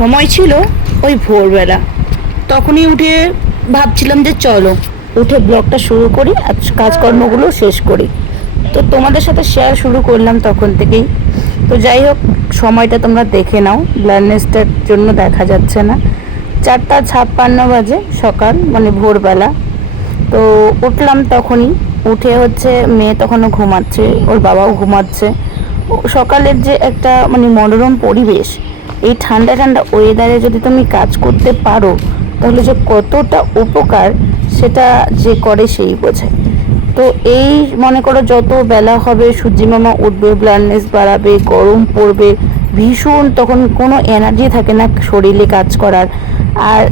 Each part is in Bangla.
সময় ছিল ওই ভোরবেলা। তখনই উঠে ভাবছিলাম যে চলো উঠে ব্লগটা শুরু করি, আজ কাজকর্মগুলো শেষ করি। তো তোমাদের সাথে শেয়ার শুরু করলাম তখন থেকেই। তো যাই হোক, সময়টা তোমরা দেখে নাও, ব্লাইন্ডনেসটার জন্য দেখা যাচ্ছে না। 4:56 বাজে সকাল, মানে ভোরবেলা। তো উঠলাম তখনই। উঠে হচ্ছে মেয়ে তখনও ঘুমাচ্ছে, ওর বাবাও ঘুমাচ্ছে। সকালের যে একটা মানে মনোরম পরিবেশ, এই ঠান্ডা ঠান্ডা ওয়েদারে যদি তুমি কাজ করতে পারো তাহলে যে কতটা উপকার সেটা যে করে সেই বোঝে। তো এই মনে করো যত বেলা হবে সূর্যিমামা উঠবে, ব্লাইন্ডনেস বাড়াবে, গরম পড়বে ভীষণ, তখন কোনো এনার্জি থাকে না শরীরে কাজ করার। আর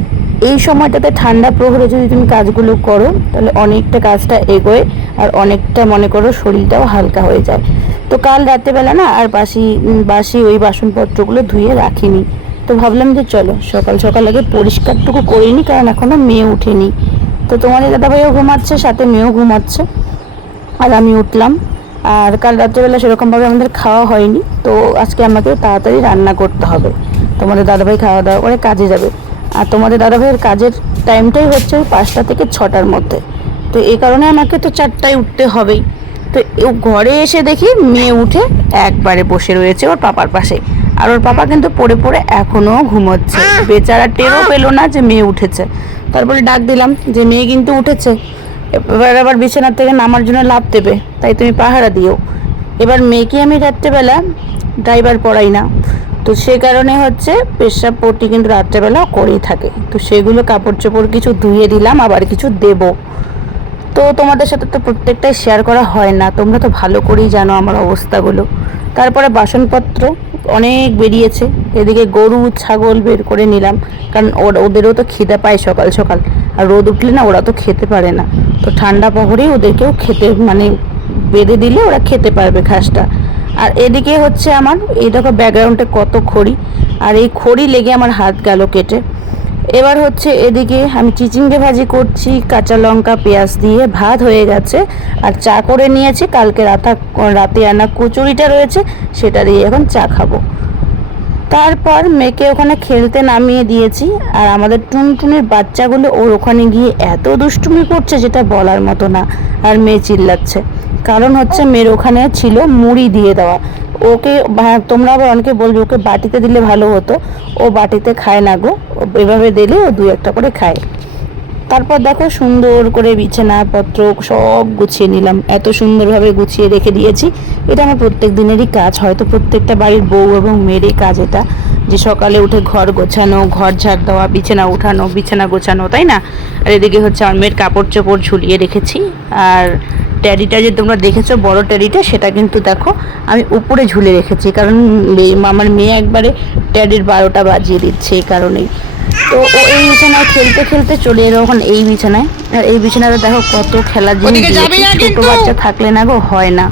এই সময়টাতে ঠান্ডা প্রহরে যদি তুমি কাজগুলো করো তাহলে অনেকটা কাজটা এগোয়, আর অনেকটা মনে করো শরীরটাও হালকা হয়ে যায়। তো কাল রাত্রেবেলা না আর বাসি বাসি ওই বাসনপত্রগুলো ধুয়ে রাখিনি। তো ভাবলাম যে চলো সকাল সকাল আগে পরিষ্কারটুকু করিনি, কারণ এখনও মেয়ে উঠেনি। তো তোমাদের দাদাভাইও ঘুমাচ্ছে, সাথে মেয়েও ঘুমাচ্ছে, আর আমি উঠলাম। আর কাল রাত্রেবেলা সেরকমভাবে আমাদের খাওয়া হয়নি, তো আজকে আমাকে তাড়াতাড়ি রান্না করতে হবে। তোমাদের দাদাভাই খাওয়া দাওয়া করে কাজে যাবে, আর তোমাদের দাদাভাইয়ের কাজের টাইমটাই হচ্ছে ওই 5টা থেকে 6টার মধ্যে। তো এই কারণে আমাকে তো 4টায় উঠতে হবেই। তো ঘরে এসে দেখি মেয়ে উঠে একবারে বসে রয়েছে ওর পাপার পাশে, আর ওর পাপা কিন্তু পড়ে পড়ে এখনও ঘুমোচ্ছে। বেচারা টেরও পেলো না যে মেয়ে উঠেছে। তারপরে ডাক দিলাম যে মেয়ে কিন্তু উঠেছে, এবার আবার বিছানার থেকে নামার জন্য লাফ দেবে, তাই তুমি পাহারা দিও। এবার মেয়েকে আমি রাত্রেবেলা ড্রাইভার পড়াই না, তো সে কারণে হচ্ছে পেশাব পট্টি কিন্তু রাত্রেবেলা করেই থাকে। তো সেগুলো কাপড় চোপড় কিছু ধুয়ে দিলাম, আবার কিছু দেবো। তো তোমাদের সাথে তো প্রত্যেকটাই শেয়ার করা হয় না, তোমরা তো ভালো করেই জানো আমার অবস্থাগুলো। তারপরে বাসনপত্র অনেক বেরিয়েছে, এদিকে গরু ছাগল বের করে নিলাম, কারণ ওদেরও তো খিদে পায় সকাল সকাল, আর রোদ উঠলে না ওরা তো খেতে পারে না। তো ঠান্ডা প্রহরেই ওদেরকেও খেতে মানে বেঁধে দিলে ওরা খেতে পারবে ঘাসটা। আর এদিকে হচ্ছে আমার এই দেখো ব্যাকগ্রাউন্ডে কত খড়ি, আর এই খড়ি লেগে আমার হাত গেল কেটে। এবার হচ্ছে এদিকে আমি চিচিঙ্গে ভাজি করছি, কাঁচা লঙ্কা পেঁয়াজ দিয়ে, ভাত হয়ে গেছে, আর চা করে নিয়েছি। কালকে রাতে আনা কচুরিটা রয়েছে, সেটা দিয়ে এখন চা খাবো। তারপর মেয়েকে ওখানে খেলতে নামিয়ে দিয়েছি, আর আমাদের টুনটুনির বাচ্চাগুলো ওর ওখানে গিয়ে এত দুষ্টুমি করছে যেটা বলার মতো না। আর মেয়ে চিল্লাচ্ছে, কারণ হচ্ছে মেয়ের ওখানে ছিল মুড়ি দিয়ে দেওয়া। ওকে তোমরা আবার অনেকে বলবে ওকে বাটিতে দিলে ভালো হতো, ও বাটিতে খায় না গো, এভাবে দিলে ও 2-1টা করে খায়। তারপর দেখো সুন্দর করে বিছানাপত্র সব গুছিয়ে নিলাম, এত সুন্দরভাবে গুছিয়ে রেখে দিয়েছি। এটা আমার প্রত্যেক দিনেরই কাজ, হয়তো প্রত্যেকটা বাড়ির বউ এবং মেয়েরই কাজ এটা, যে সকালে উঠে ঘর গোছানো, ঘর ঝাড় দেওয়া, বিছানা উঠানো, বিছানা গোছানো, তাই না? আর এদিকে হচ্ছে আমার মেয়ের কাপড় চোপড় ঝুলিয়ে রেখেছি। আর ট্যাডিটা যে তোমরা দেখেছো বড় ট্যাডিটা, সেটা কিন্তু দেখো আমি উপরে ঝুলে রেখেছি, কারণ আমার মেয়ে একবারে ট্যাডির 12টা বাজিয়ে দিচ্ছে এই কারণেই। তো ও এই বিছানায় খেলতে খেলতে চলে এলো এখন এই বিছানায়। আর এই বিছানাতে দেখো কত খেলার জিনিস দিয়েছে, ছোট বাচ্চা থাকলে না গো হয় না।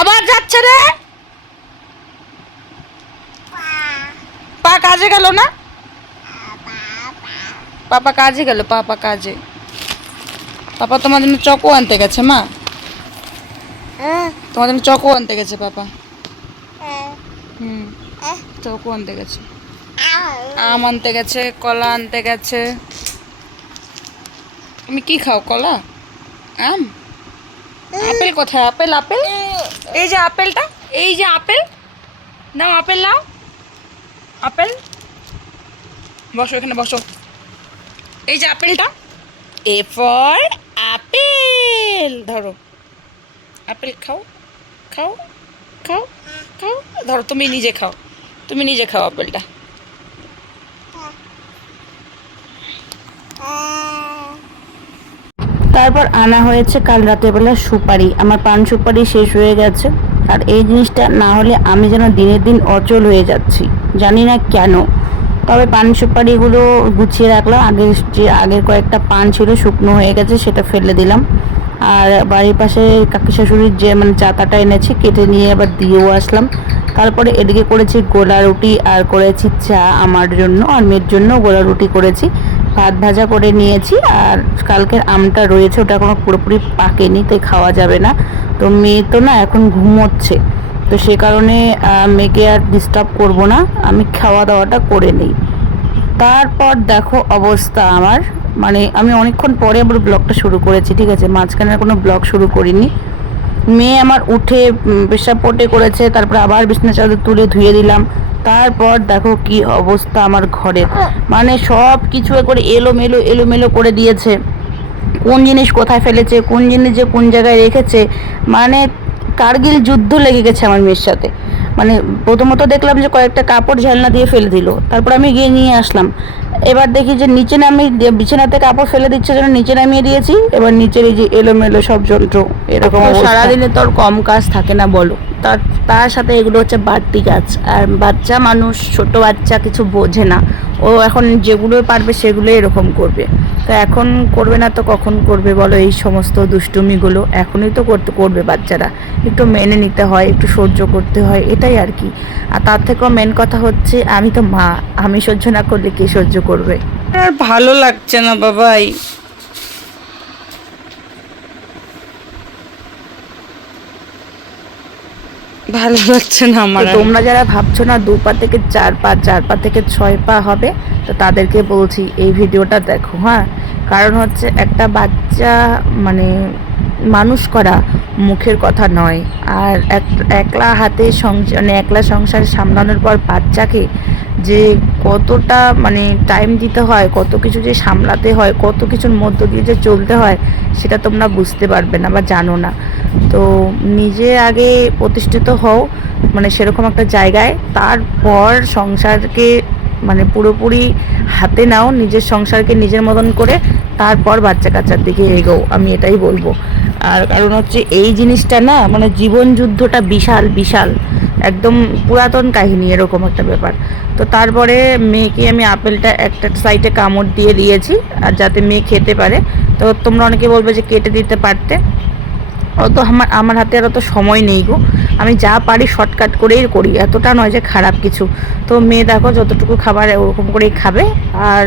আবার যাচ্ছে রে, পা কাজে গেল না, পাপা কাজে গেল, পাপা কাজে। পাপা তোমার জন্য চকো আনতে গেছে, মা তোমার জন্য চকো আনতে গেছে পাপা। চকো আনতে গেছে, আম আনতে গেছে, কলা আনতে গেছে। তুমি কি খাও, কলা আম? আপেল কোথায়? আপেল আপেল, এই যে আপেলটা, এই যে আপেল নাও, আপেল নাও, আপেল। বসো এখানে বসো, এই যে আপেলটা, এ ফর আপেল, ধরো আপেল খাও, খাও খাও খাও, ধরো তুমি নিজে খাও, তুমি নিজে খাও আপেলটা। তারপর আনা হয়েছে কাল রাতেরবেলা সুপারি, আমার পান সুপারি শেষ হয়ে গেছে। আর এই জিনিসটা না হলে আমি যেন দিনের দিন অচল হয়ে যাচ্ছি, জানি না কেন। তবে পান সুপারিগুলো গুছিয়ে রাখলাম, আগের কয়েকটা পান ছিল শুকনো হয়ে গেছে, সেটা ফেলে দিলাম। আর বাড়ির পাশে কাকি শাশুড়ির যে মানে চাতাটা এনেছি কেটে নিয়ে আবার দিয়েও আসলাম। তারপরে এদিকে করেছি গোলা রুটি, আর করেছি চা আমার জন্য, আর মেয়ের জন্য গোলা রুটি করেছি। ভাত ভাজা করে নিয়েছি, আর কালকের আমটা রয়েছে, ওটা এখনো পুরোপুরি পাকেনি, তাই খাওয়া যাবে না। তো মেয়ে তো না এখন ঘুমোচ্ছে, তো সে কারণে মেয়েকে আর ডিস্টার্ব করব না, আমি খাওয়া দাওয়াটা করে নিই। তারপর দেখো অবস্থা আমার, মানে আমি অনেকক্ষণ পরে আবার ব্লগটা শুরু করেছি, ঠিক আছে, মাঝখানে কোনো ব্লগ শুরু করিনি। মেয়ে আমার উঠে পেশাব পটে করেছে, তারপর আবার বিছানা চাদর তুলে ধুয়ে দিলাম। তারপর দেখো কি অবস্থা আমার ঘরে, মানে সব কিছু করে এলোমেলো এলোমেলো করে দিয়েছে, কোন জিনিস কোথায় ফেলেছে, কোন জিনিস যে কোন জায়গায় রেখেছে, মানে কার্গিল যুদ্ধ লেগে গেছে আমার মেয়ের সাথে। মানে প্রথমত দেখলাম যে কয়েকটা কাপড় ঝালনা দিয়ে ফেলে দিল, তারপর আমি গিয়ে নিয়ে আসলাম। এবার দেখি যে নিচে নামিয়ে বিছানাতে কাপড় ফেলে দিচ্ছে জন্য নিচে নামিয়ে দিয়েছি, এবার নিচের এই যে এলোমেলো সব যন্ত্র, এরকম সারাদিনে তো আর কম কাজ থাকে না বলো, তার তার সাথে এগুলো হচ্ছে বাড়তি কাজ। আর বাচ্চা মানুষ, ছোট বাচ্চা কিছু বোঝে না, ও এখন যেগুলো পারবে সেগুলো এরকম করবে। তো এখন করবে না তো কখন করবে বলো এই সমস্ত দুষ্টুমিগুলো? এখনই তো করবে বাচ্চারা, একটু মেনে নিতে হয়, একটু সহ্য করতে হয়, এটাই আর কি। আর তার থেকেও মেন কথা হচ্ছে আমি তো মা, আমি সহ্য না করলে কে সহ্য করবে? আর ভালো লাগছে না বাবাই, ভালো লাগছে না আমার। তোমরা যারা ভাবছো না 2 পা থেকে 4 পা, 4 পা থেকে 6 পা হবে, তো তাদেরকে বলছি এই ভিডিওটা দেখো, হ্যাঁ। কারণ হচ্ছে একটা বাচ্চা মানে মানুষ করা মুখের কথা নয়। আর একলা হাতে মানে একলা সংসার সামলানোর পর বাচ্চাকে যে কতটা মানে টাইম দিতে হয়, কত কিছু যে সামলাতে হয়, কত কিছুর মধ্য দিয়ে যে চলতে হয়, সেটা তোমরা বুঝতে পারবে না বা জানো না। তো নিজে আগে প্রতিষ্ঠিত হও, মানে সেরকম একটা জায়গায়, তারপর সংসারকে মানে পুরোপুরি হাতে নাও, নিজের সংসারকে নিজের মতন করে, তারপর বাচ্চা কাচ্চার দিকে এগোও, আমি এটাই বলবো। আর কারণ হচ্ছে এই জিনিসটা না, মানে জীবন যুদ্ধটা বিশাল বিশাল, একদম পুরাতন কাহিনী, এরকম একটা ব্যাপার। তো তারপরে মেয়েকে আমি আপেলটা একটা সাইডে কামড় দিয়ে দিয়েছি, আর যাতে মেয়ে খেতে পারে। তো তোমরা অনেকে বলবে যে কেটে দিতে পারতে, অত আমার হাতে আর অত সময় নেই গো, আমি যা পারি শর্টকাট করেই করি, এতটা নয় যে খারাপ কিছু। তো মেয়ে দেখো যতটুকু খাবার ওরকম করেই খাবে, আর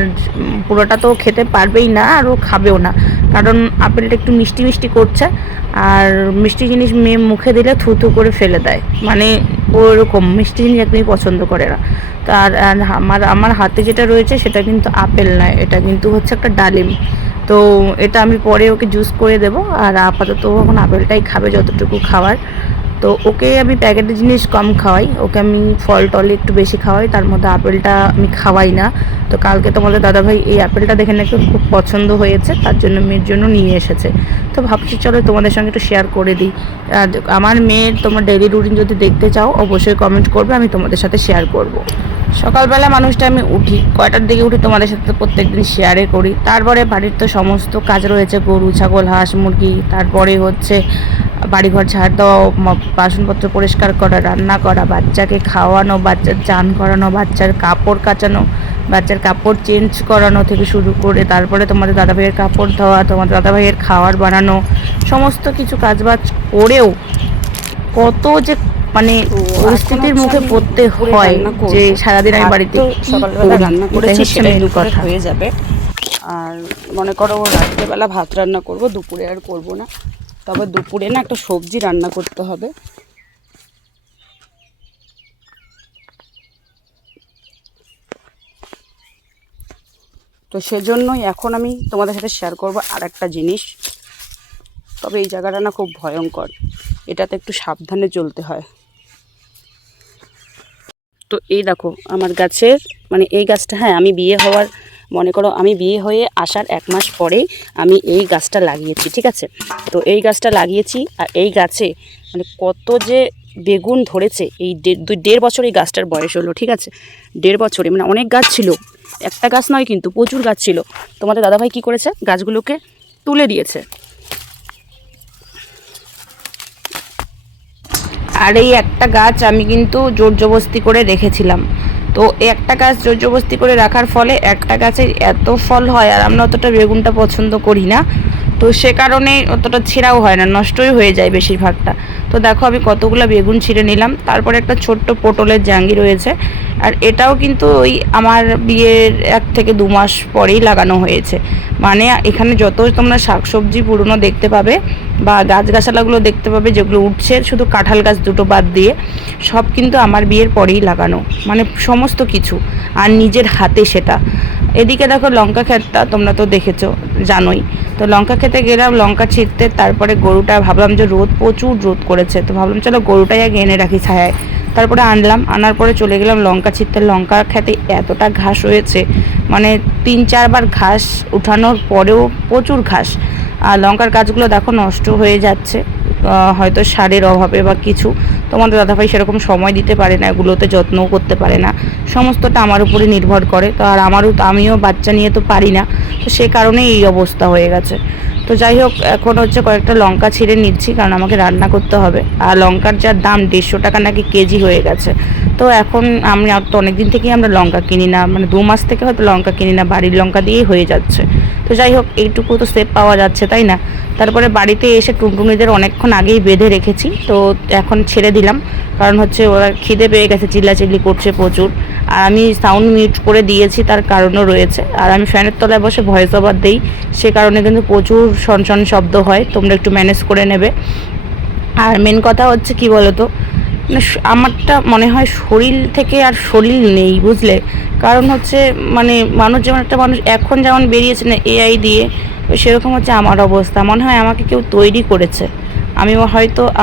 পুরোটা তো খেতে পারবেই না, আর ও খাবেও না, কারণ আপেলটা একটু মিষ্টি মিষ্টি করছে, আর মিষ্টি জিনিস মেয়ে মুখে দিলে থু থু করে ফেলে দেয়, মানে ওরকম মিষ্টি জিনিস একদমই পছন্দ করে না। তো আর আমার হাতে যেটা রয়েছে সেটা কিন্তু আপেল নয়, এটা কিন্তু হচ্ছে একটা ডালিম। তো এটা আমি পরে ওকে জুস করে দেবো, আর আপাতত এখন আপেলটাই খাবে যতটুকু খাওয়ার। তো ওকে আমি প্যাকেটের জিনিস কম খাওয়াই, ওকে আমি ফল টলে একটু বেশি খাওয়াই, তার মধ্যে আপেলটা আমি খাওয়াই না। তো কালকে তোমাদের দাদাভাই এই আপেলটা দেখে নাকি খুব পছন্দ হয়েছে, তার জন্য মেয়ের জন্য নিয়ে এসেছে। তো ভাবছি চলো তোমাদের সঙ্গে একটু শেয়ার করে দিই। আর আমার মেয়ের তোমার ডেইলি রুটিন যদি দেখতে চাও অবশ্যই কমেন্ট করবে, আমি তোমাদের সাথে শেয়ার করব। সকালবেলা মানুষটা আমি উঠি, কয়টার দিকে উঠি তোমাদের সাথে তো প্রত্যেকদিন শেয়ারে করি। তারপরে বাড়ির তো সমস্ত কাজ রয়েছে, গরু ছাগল হাঁস মুরগি, তারপরে হচ্ছে বাড়িঘর ঝাড় দেওয়া, বাসনপত্র পরিষ্কার করা, রান্না করা, বাচ্চাকে খাওয়ানো, বাচ্চার চান করানো, বাচ্চার কাপড় কাচানো, বাচ্চার কাপড় চেঞ্জ করানো থেকে শুরু করে, তারপরে তোমাদের দাদাভাইয়ের কাপড় ধোয়া, তোমাদের দাদাভাইয়ের খাবার বানানো, সমস্ত কিছু কাজবাজ করেও কত যে মানে পরিস্থিতির মুখে পড়তে হয় যে সারাদিন আমি বাড়িতে সকালবেলা রান্না করেছি সেটাই দুপুরে কথা। হয়ে যাবে। আর মনে করো রাত্রেবেলা ভাত রান্না করব, দুপুরে আর করব না। তবে দুপুরে না একটা সবজি রান্না করতে হবে। তো সেজন্যই এখন আমি তোমাদের সাথে শেয়ার করব আর একটা জিনিস। তবে এই জায়গাটা না খুব ভয়ঙ্কর, এটাতে একটু সাবধানে চলতে হয়। তো এই দেখো আমার গাছের মানে এই গাছটা, হ্যাঁ আমি বিয়ে হওয়ার মনে করো আমি বিয়ে হয়ে আসার 1 মাস পরেই আমি এই গাছটা লাগিয়েছি, ঠিক আছে। তো এই গাছটা লাগিয়েছি, আর এই গাছে মানে কত যে বেগুন ধরেছে, এই 1.5 বছর এই গাছটার বয়স হলো, ঠিক আছে। 1.5 বছরে মানে অনেক গাছ ছিল, একটা গাছ নয় কিন্তু প্রচুর গাছ ছিল। তোমাদের দাদাভাই কি করেছে, গাছগুলোকে তুলে দিয়েছে। আর এই একটা গাছ আমি কিন্তু জোর জবরদস্তি করে রেখেছিলাম। তো এই একটা গাছ জোর জবরদস্তি করে রাখার ফলে একটা গাছে এত ফল হয়, আর আমরা অতটা বেগুনটা পছন্দ করি না। তো সে কারণে অতটা ছেঁড়াও হয় না, নষ্টই হয়ে যায় বেশিরভাগটা। তো দেখো আমি কতগুলো বেগুন ছিঁড়ে নিলাম। তারপরে একটা ছোট্ট পটলের জাঙ্গি রয়েছে, আর এটাও কিন্তু ওই আমার বিয়ের 1 থেকে 2 মাস পরেই লাগানো হয়েছে। মানে এখানে যত তোমরা শাকসবজি পুরনো দেখতে পাবে বা গাছগাছালাগুলো দেখতে পাবে যেগুলো উঠছে, শুধু কাঁঠাল গাছ দুটো বাদ দিয়ে সব কিন্তু আমার বিয়ের পরেই লাগানো, মানে সমস্ত কিছু, আর নিজের হাতে সেটা। এদিকে দেখো লঙ্কা ক্ষেতটা তোমরা তো দেখেছো, জানোই। তো লঙ্কা খেতে গেলাম লঙ্কা ছিঁড়তে, তারপরে গরুটা ভাবলাম যে প্রচুর রোদ করেছে, তো ভাবলাম চলো গরুটাই আগে এনে রাখি ছায়ায়। তারপরে আনলাম, আনার পরে চলে গেলাম লঙ্কা ছিঁড়তে। লঙ্কা খেতে এতটা ঘাস হয়েছে, মানে 3-4 বার ঘাস উঠানোর পরেও প্রচুর ঘাস। আর লঙ্কার গাছগুলো দেখো নষ্ট হয়ে যাচ্ছে, হয়তো সারের অভাবে বা কিছু। তোমাদের দাদাভাই সেরকম সময় দিতে পারে না, এগুলোতে যত্নও করতে পারে না, সমস্তটা আমার উপরে নির্ভর করে। তো আর আমিও বাচ্চা নিয়ে তো পারি না, তো সে কারণেই এই অবস্থা হয়ে গেছে। তো যাই হোক, এখন হচ্ছে কয়েকটা লঙ্কা ছিঁড়ে নিচ্ছি, কারণ আমাকে রান্না করতে হবে। আর লঙ্কার যা দাম, 150 টাকা নাকি কেজি হয়ে গেছে। তো এখন আমি আর তো অনেক দিন থেকেই আমরা লঙ্কা কিনি না, মানে 2 মাস থেকে হয়তো লঙ্কা কিনি না, বাড়ির লঙ্কা দিয়েই হয়ে যাচ্ছে। তো যাই হোক, এইটুকু তো সেভ পাওয়া যাচ্ছে, তাই না? তারপরে বাড়িতে এসে টুনটুনিদের অনেকক্ষণ আগেই বেঁধে রেখেছি, তো এখন ছেড়ে দিলাম। কারণ হচ্ছে ওরা খিদে পেয়ে গেছে, চিল্লাচিল্লি করছে প্রচুর। আর আমি সাউন্ড মিউট করে দিয়েছি, তার কারণও রয়েছে। আর আমি ফ্যানের তলায় বসে ভয়েস ওভার দিই, সে কারণে কিন্তু প্রচুর শনশন শব্দ হয়, তোমরা একটু ম্যানেজ করে নেবে। আর মেন কথা হচ্ছে কি বলো তো, মানে আমারটা মনে হয় শরীর থেকে আর শরীর নেই, বুঝলে? কারণ হচ্ছে মানে মানুষ যেমন একটা মানুষ এখন যেমন বেরিয়েছে না এআই দিয়ে, সেরকম হচ্ছে আমার অবস্থা। মনে হয় আমাকে কেউ তৈরি করেছে।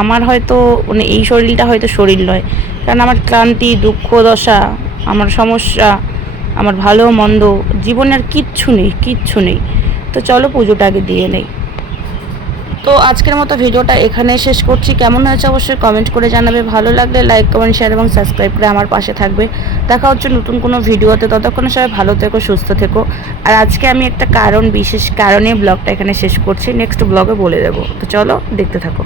আমার হয়তো মানে এই শরীরটা হয়তো শরীর নয়, কারণ আমার ক্লান্তি, দুঃখ, দশা, আমার সমস্যা, আমার ভালো মন্দ, জীবনে আর কিচ্ছু নেই। তো চলো পুজোটা আগে দিয়ে নেই। তো আজকের মতো ভিডিওটা এখানেই শেষ করছি। কেমন হয়েছে অবশ্যই কমেন্ট করে জানাবে। ভালো লাগলে লাইক, কমেন্ট, শেয়ার এবং সাবস্ক্রাইব করে আমার পাশে থাকবে। দেখা হচ্ছে নতুন কোনো ভিডিওতে, ততক্ষণে সবাই ভালো থেকো, সুস্থ থেকো। আর আজকে আমি একটা বিশেষ কারণে ব্লগটা এখানে শেষ করছি, নেক্সট ব্লগে বলে দেবো। তো চলো দেখতে থাকো।